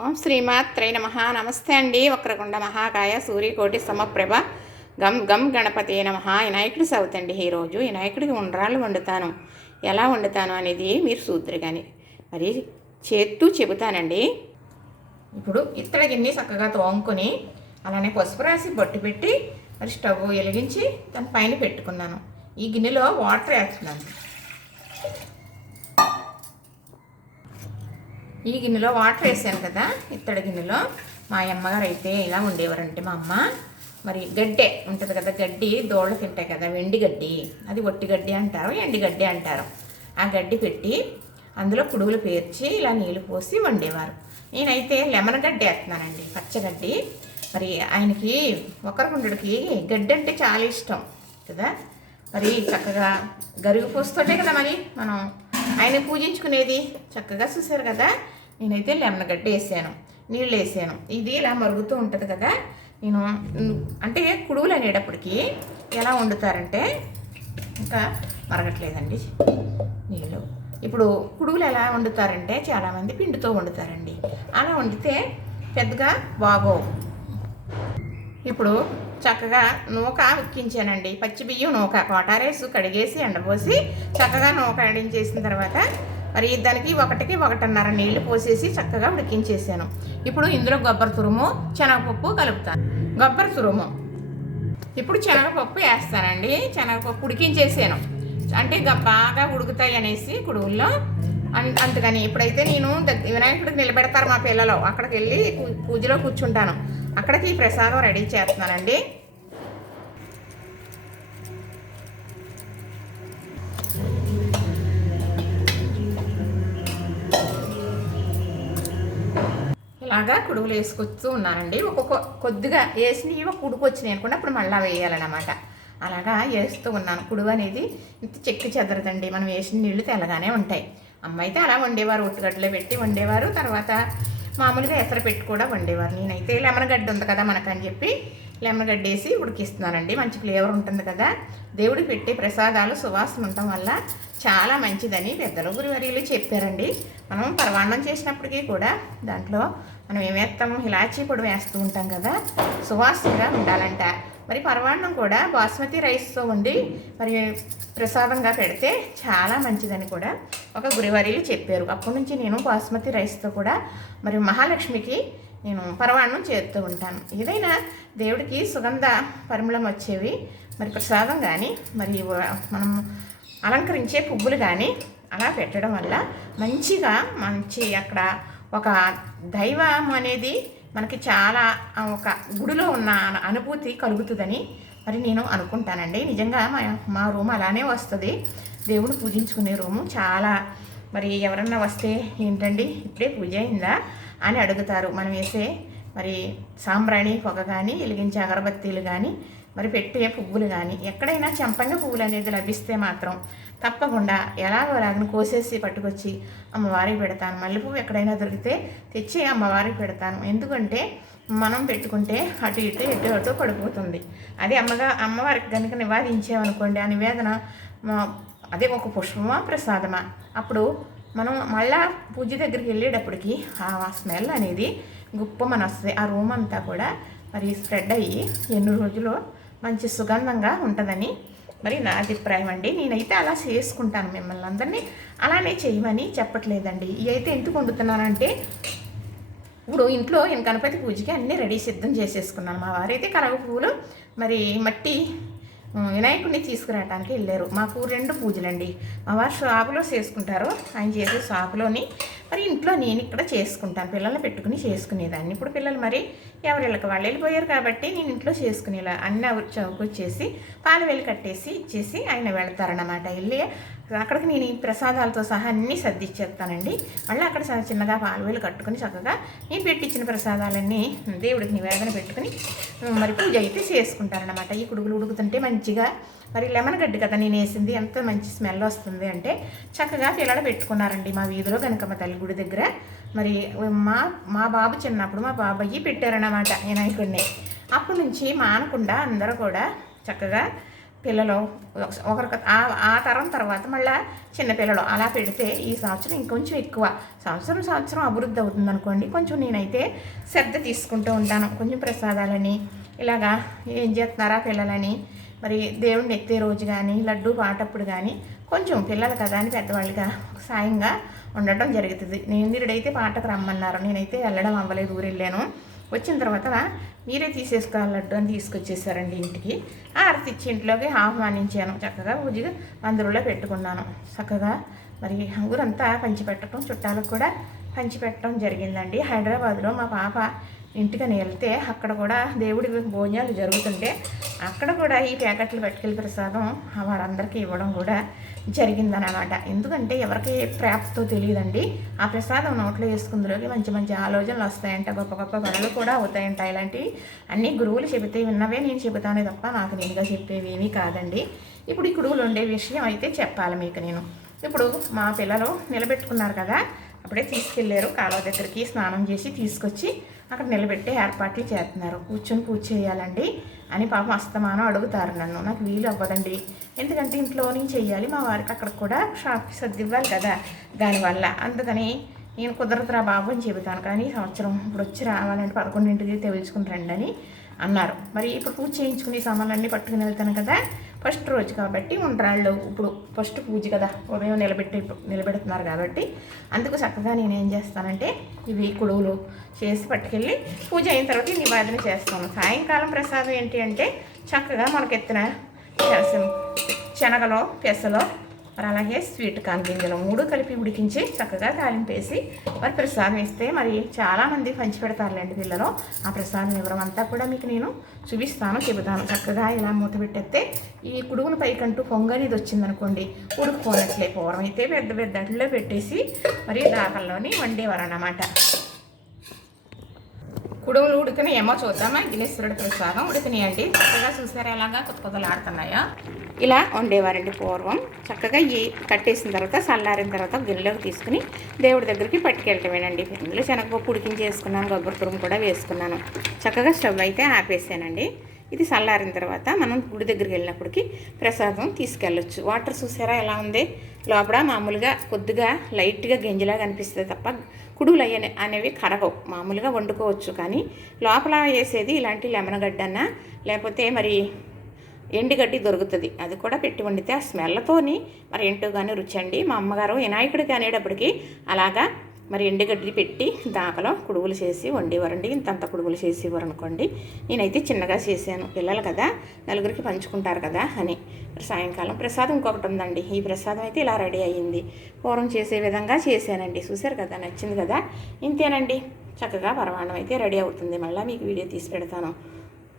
ఓం శ్రీమాత్రే నమః. నమస్తే అండి. వక్రకుండ మహాకాయ సూర్యకోటి సమప్రభ గం గం గణపతి నమః. వినాయకుడి చవితి అండి. ఈరోజు వినాయకుడికి ఉండ్రాళ్ళు వండుతాను. ఎలా వండుతాను అనేది మీరు చూద్దరు కానీ మరి చేత్తూ చెబుతానండి. ఇప్పుడు ఇత్తడి గిన్నె చక్కగా తోముకొని అలానే పసుపు రాసి బొట్టు పెట్టి మరి స్టవ్ వెలిగించి దాని పైన పెట్టుకున్నాను. ఈ గిన్నెలో వాటర్ వేస్తున్నాను. ఈ గిన్నెలో వాటర్ వేసాను కదా, ఇత్తడి గిన్నెలో. మా అమ్మగారు అయితే ఇలా ఉండేవారంటే మా అమ్మ మరి గడ్డే ఉంటుంది కదా, గడ్డి దోళ్ళు తింటాయి కదా, వెండి గడ్డి, అది ఒట్టి గడ్డి అంటారు, ఎండి గడ్డి అంటారు. ఆ గడ్డి పెట్టి అందులో కుడుగులు పేర్చి ఇలా నీళ్ళు పోసి వండేవారు. నేనైతే లెమన్ గడ్డి వేస్తున్నానండి, పచ్చగడ్డి. మరి ఆయనకి ఒకరికుండుడికి గడ్డి అంటే చాలా ఇష్టం కదా. మరి చక్కగా గరుగు పోస్తుంటే కదా మరి మనం ఆయన పూజించుకునేది. చక్కగా చూసారు కదా. నేనైతే లెమన్ గడ్డ వేసాను, నీళ్ళు వేసాను. ఇది ఇలా మరుగుతూ ఉంటుంది కదా. నేను అంటే కుడువులు అనేటప్పటికి ఎలా వండుతారంటే ఇంకా మరగట్లేదండి నీళ్ళు. ఇప్పుడు కుడువులు ఎలా వండుతారంటే చాలామంది పిండితో వండుతారండి. అలా వండితే పెద్దగా బాగోవు. ఇప్పుడు చక్కగా నూక ఉక్కించానండి. పచ్చి బియ్యం నూక వాటారేసి కడిగేసి ఎండపోసి చక్కగా నూక ఆడించేసిన తర్వాత మరి దానికి ఒకటికి 1.5 నీళ్లు పోసేసి చక్కగా ఉడికించేసాను. ఇప్పుడు ఇందులో కొబ్బరి తురుము, శనగపప్పు కలుపుతాను. కొబ్బరి తురుము, ఇప్పుడు శనగపప్పు వేస్తానండి. శనగపప్పు ఉడికించేసాను అంటే బాగా ఉడుకుతాయి అనేసి కుడువుల్లో. అందుకని ఇప్పుడైతే నేను వినాయకుడికి నిలబెడతారు మా పిల్లలు, అక్కడికి వెళ్ళి పూజలో కూర్చుంటాను. అక్కడికి ప్రసాదం రెడీ చేస్తున్నానండి. ఇలాగా కుడుగులు వేసుకొస్తూ ఉన్నానండి. కొద్దిగా వేసినవి ఒక ఉడుకు వచ్చినాయి అనుకోండి, అప్పుడు మళ్ళీ వేయాలన్నమాట. అలాగా వేస్తూ ఉన్నాను. కుడుగు అనేది ఇంత చెక్కి చెదరదండి, మనం వేసిన నీళ్లు తెల్లగానే ఉంటాయి. అమ్మ అయితే అలా వండేవారు, ఒట్టుగడ్డలో పెట్టి వండేవారు. తర్వాత మామూలుగా ఎసరు పెట్టి కూడా వండేవారు. నేనైతే లెమన్ గడ్డ ఉంది కదా మనకని చెప్పి లెమన్ గడ్డ వేసి ఉడికిస్తున్నానండి. మంచి ఫ్లేవర్ ఉంటుంది కదా. దేవుడికి పెట్టే ప్రసాదాలు సువాసన ఉండటం వల్ల చాలా మంచిదని పెద్దలు గురువర్యులు చెప్పారండి. మనం పరమాన్నం చేసినప్పటికీ కూడా దాంట్లో మనం ఏమేస్తాము, ఇలాచీ పొడి వేస్తూ ఉంటాం కదా, సువాసనగా ఉండాలంట. మరి పరమాన్నం కూడా బాస్మతి రైస్తో వండి మరి ప్రసాదంగా పెడితే చాలా మంచిదని కూడా ఒక గురువర్యులు చెప్పారు. అప్పటి నుంచి నేను బాస్మతి రైస్తో కూడా మరి మహాలక్ష్మికి నేను పరమాన్నం చేస్తూ ఉంటాను. ఏదైనా దేవుడికి సుగంధ పరిమళం వచ్చేవి మరి ప్రసాదం కానీ మరి మనం అలంకరించే పువ్వులు కానీ అలా పెట్టడం వల్ల మంచి అక్కడ ఒక దైవం అనేది మనకి చాలా ఒక గుడిలో ఉన్న అనుభూతి కలుగుతుందని మరి నేను అనుకుంటానండి. నిజంగా మా రూమ్ అలానే వస్తుంది. దేవుడు పూజించుకునే రూము చాలా. మరి ఎవరన్నా వస్తే ఏంటండి ఇప్పుడే పూజ అయిందా అని అడుగుతారు. మనం వేసే మరి సాంబ్రాణి పొగ కానీ, వెలిగించే అగరబత్తీలు కానీ, మరి పెట్టే పువ్వులు కానీ, ఎక్కడైనా చెంపంగా పువ్వులు అనేది లభిస్తే మాత్రం తప్పకుండా ఎలాగోలాగని కోసేసి పట్టుకొచ్చి అమ్మవారికి పెడతాను. మల్లెపువ్వు ఎక్కడైనా దొరికితే తెచ్చి అమ్మవారికి పెడతాను. ఎందుకంటే మనం పెట్టుకుంటే అటు ఇటు పడిపోతుంది. అదే అమ్మవారికి కనుక నివేదించామనుకోండి, ఆ నివేదన అదే ఒక పుష్పమా ప్రసాదమా, అప్పుడు మనం మళ్ళా పూజ దగ్గరికి వెళ్ళేటప్పటికి ఆ స్మెల్ అనేది గుప్పమని వస్తుంది. ఆ రూమ్ అంతా కూడా మరి స్ప్రెడ్ అయ్యి ఎన్ని రోజులు మంచి సుగంధంగా ఉంటుందని మరి నా అభిప్రాయం అండి. నేనైతే అలా చేసుకుంటాను. మిమ్మల్ని అందరినీ అలానే చేయమని చెప్పట్లేదండి. ఇవి అయితే ఎందుకు వండుతున్నానంటే ఇప్పుడు ఇంట్లో నేను గణపతి పూజకి అన్నీ రెడీ సిద్ధం చేసేసుకున్నాను. మా వారైతే కనగ పువ్వులు మరి మట్టి వినాయకుడిని తీసుకురావడానికి వెళ్ళారు. మాకు 2 పూజలండి. మా వారు షాపులో చేసుకుంటారు, ఆయన చేసే షాపులోని. మరి ఇంట్లో నేను ఇక్కడ చేసుకుంటాను, పిల్లల్ని పెట్టుకుని చేసుకునేదాన్ని. ఇప్పుడు పిల్లలు మరి ఎవరిళ్ళకి వాళ్ళు వెళ్ళిపోయారు కాబట్టి నేను ఇంట్లో చేసుకునేలా అన్నీ చౌకొచ్చేసి పాలు వెళ్ళి కట్టేసి ఇచ్చేసి ఆయన వెళ్తారన్నమాట. వెళ్ళి అక్కడికి నేను ఈ ప్రసాదాలతో సహా అన్నీ సర్దిచ్చేస్తానండి. మళ్ళీ అక్కడ చిన్నగా పాలు వేలు కట్టుకుని చక్కగా నేను పెట్టించిన ప్రసాదాలన్నీ దేవుడికి నివేదన పెట్టుకుని మరి పూజ అయితే చేసుకుంటారనమాట. ఈ కుడుగులు ఉడుకుతుంటే మంచిగా మరి లెమన్ గడ్డి కదా నేను వేసింది, ఎంత మంచి స్మెల్ వస్తుంది అంటే చక్కగా పిల్లలు పెట్టుకున్నారండి మా వీధిలో కనకమ్మ తల్లి గుడి దగ్గర. మరి మా బాబు చిన్నప్పుడు మా బాబాయి పెట్టారన్నమాట వినాయకుడిని. అప్పటి నుంచి మానకుండా అందరూ కూడా చక్కగా పిల్లలు ఒకరికి ఆ తరం తర్వాత మళ్ళీ చిన్నపిల్లలు అలా పెడితే ఈ సంవత్సరం ఇంకొంచెం ఎక్కువ సంవత్సరం అభివృద్ధి అవుతుంది అనుకోండి. కొంచెం నేనైతే శ్రద్ధ తీసుకుంటూ ఉంటాను. కొంచెం ప్రసాదాలని ఇలాగా ఏం చేస్తున్నారా పిల్లలని, మరి దేవుడిని ఎత్తే రోజు కానీ లడ్డూ పాటప్పుడు కానీ కొంచెం పిల్లలు కదా అని పెద్దవాళ్ళుగా సాయంగా ఉండటం జరుగుతుంది. నేనైతే పాటకు రమ్మన్నారు, నేనైతే వెళ్ళడం అవ్వలేదు, ఊరు వెళ్ళాను. వచ్చిన తర్వాత మీరే తీసేసుకోవాలి లడ్డు అని తీసుకొచ్చేసారండి ఇంటికి. ఆరతి ఇచ్చి ఇంట్లోకి ఆహ్వానించాను. చక్కగా పూజగా మందిరంలో పెట్టుకున్నాను. చక్కగా మరి ఊరంతా పంచిపెట్టడం, చుట్టాలకు కూడా పంచిపెట్టడం జరిగిందండి. హైదరాబాద్లో మా పాప ఇంటికని వెళ్తే అక్కడ కూడా దేవుడి భోజనాలు జరుగుతుంటే అక్కడ కూడా ఈ ప్యాకెట్లు పట్టుకెళ్ళి ప్రసాదం వాళ్ళందరికీ ఇవ్వడం కూడా జరిగిందనమాట. ఎందుకంటే ఎవరికి ప్రాప్తితో తెలియదండి. ఆ ప్రసాదం నోట్లో వేసుకుందులోకి మంచి మంచి ఆలోచనలు వస్తాయంట, గొప్ప గొప్ప పనులు కూడా అవుతాయంట. ఇలాంటివి అన్నీ గురువులు చెబితే విన్నవే నేను చెబుతానే తప్ప నాకు నేనుగా చెప్పేవి ఏమీ కాదండి. ఇప్పుడు ఈ గురువులు ఉండే విషయం అయితే చెప్పాలి మీకు నేను. ఇప్పుడు మా పిల్లలు నిలబెట్టుకున్నారు కదా, అప్పుడే తీసుకెళ్ళారు కాలువ దగ్గరికి, స్నానం చేసి తీసుకొచ్చి అక్కడ నిలబెట్టే ఏర్పాట్లు చేస్తున్నారు. కూర్చొని పూజ చేయాలండి అని పాపం అస్తమానం అడుగుతారు నన్ను. నాకు వీలు అవ్వదండి, ఎందుకంటే ఇంట్లో నుంచి చెయ్యాలి, మా వారికి అక్కడ కూడా షాప్కి సర్ది ఇవ్వాలి కదా, దానివల్ల అందుకని నేను కుదరదురా బాబు అని చెబుతాను. కానీ సంవత్సరం ఇప్పుడు వచ్చి రావాలంటే 11ంటికి తెలుసుకుని రండి అని అన్నారు. మరి ఇప్పుడు పూజ చేయించుకుని సామాన్లన్నీ పట్టుకుని వెళ్తాను కదా, ఫస్ట్ రోజు కాబట్టి ఉండ్రాళ్ళు ఇప్పుడు ఫస్ట్ పూజ కదా, ఉదయం నిలబెడుతున్నారు కాబట్టి అందుకు చక్కగా నేనేం చేస్తానంటే ఇవి కుడువులు చేసి పట్టుకెళ్ళి పూజ అయిన తర్వాత నివేదన చేస్తాను. సాయంకాలం ప్రసాదం ఏంటి అంటే చక్కగా మనకెత్తిన శనగలో పెసలో మరి అలాగే స్వీట్ కార్న్ గింజలు 3 కలిపి ఉడికించి చక్కగా తాలింపేసి మరి ప్రసాదం ఇస్తే మరి చాలామంది పంచి పెడతారులేండి పిల్లలు. ఆ ప్రసాదం ఇవ్వడం అంతా కూడా మీకు నేను చూపిస్తాను, చెబుతాను. చక్కగా ఇలా మూత పెట్టేస్తే ఈ కుడుగుల పైకంటూ పొంగనేది వచ్చిందనుకోండి ఉడుకుపోనట్లే. పూర్వం అయితే పెద్ద పెద్ద అట్లలో పెట్టేసి మరి దాకల్లోని వండేవారు అన్నమాట. కుడుములు ఉడికిన ఏమో చూద్దామా. గిన్నెశ్వరుడు ప్రసాదం ఉడికినాయండి. చక్కగా చూసారా ఎలాగా కొత్తలాడుతున్నాయా. ఇలా వండేవారండి పూర్వం. చక్కగా ఈ కట్టేసిన తర్వాత చల్లారిన తర్వాత గిన్నెలోకి తీసుకుని దేవుడి దగ్గరికి పట్టుకెళ్ళటమేనండి. ఇందులో శనగపప్పు ఉడికించేసుకున్నాను, కొబ్బరి తురుము కూడా వేసుకున్నాను. చక్కగా స్టవ్ అయితే ఆపేసానండి. ఇది చల్లారిన తర్వాత మనం గుడి దగ్గరికి వెళ్ళినప్పటికీ ప్రసాదం తీసుకెళ్ళొచ్చు. వాటర్ చూసారా ఎలా ఉంది, లోపల మామూలుగా కొద్దిగా లైట్గా గింజలాగా అనిపిస్తుంది తప్ప కుడువులు అనేవి కరగవు. మామూలుగా వండుకోవచ్చు, కానీ లోపల వేసేది ఇలాంటి లెమన్ గడ్డన్న లేకపోతే మరి ఎండుగడ్డి దొరుకుతుంది, అది కూడా పెట్టి వండితే ఆ స్మెల్తోని మరి ఏంటో కానీ రుచి అండి. మా అమ్మగారు వినాయకుడికి అనేటప్పటికి అలాగా మరి ఎండుగడ్డి పెట్టి దాకలో కుడుగులు చేసి వండేవారండి. ఇంతంత కుడుగులు చేసి ఇవ్వరు అనుకోండి. నేనైతే చిన్నగా చేశాను, పిల్లలు కదా నలుగురికి పంచుకుంటారు కదా అని. సాయంకాలం ప్రసాదం ఇంకొకటి ఉందండి. ఈ ప్రసాదం అయితే ఇలా రెడీ అయ్యింది. పూర్వం చేసే విధంగా చేశానండి. చూశారు కదా, నచ్చింది కదా. ఇంతేనండి, చక్కగా పరమాన్నం అయితే రెడీ అవుతుంది. మళ్ళీ మీకు వీడియో తీసి పెడతాను.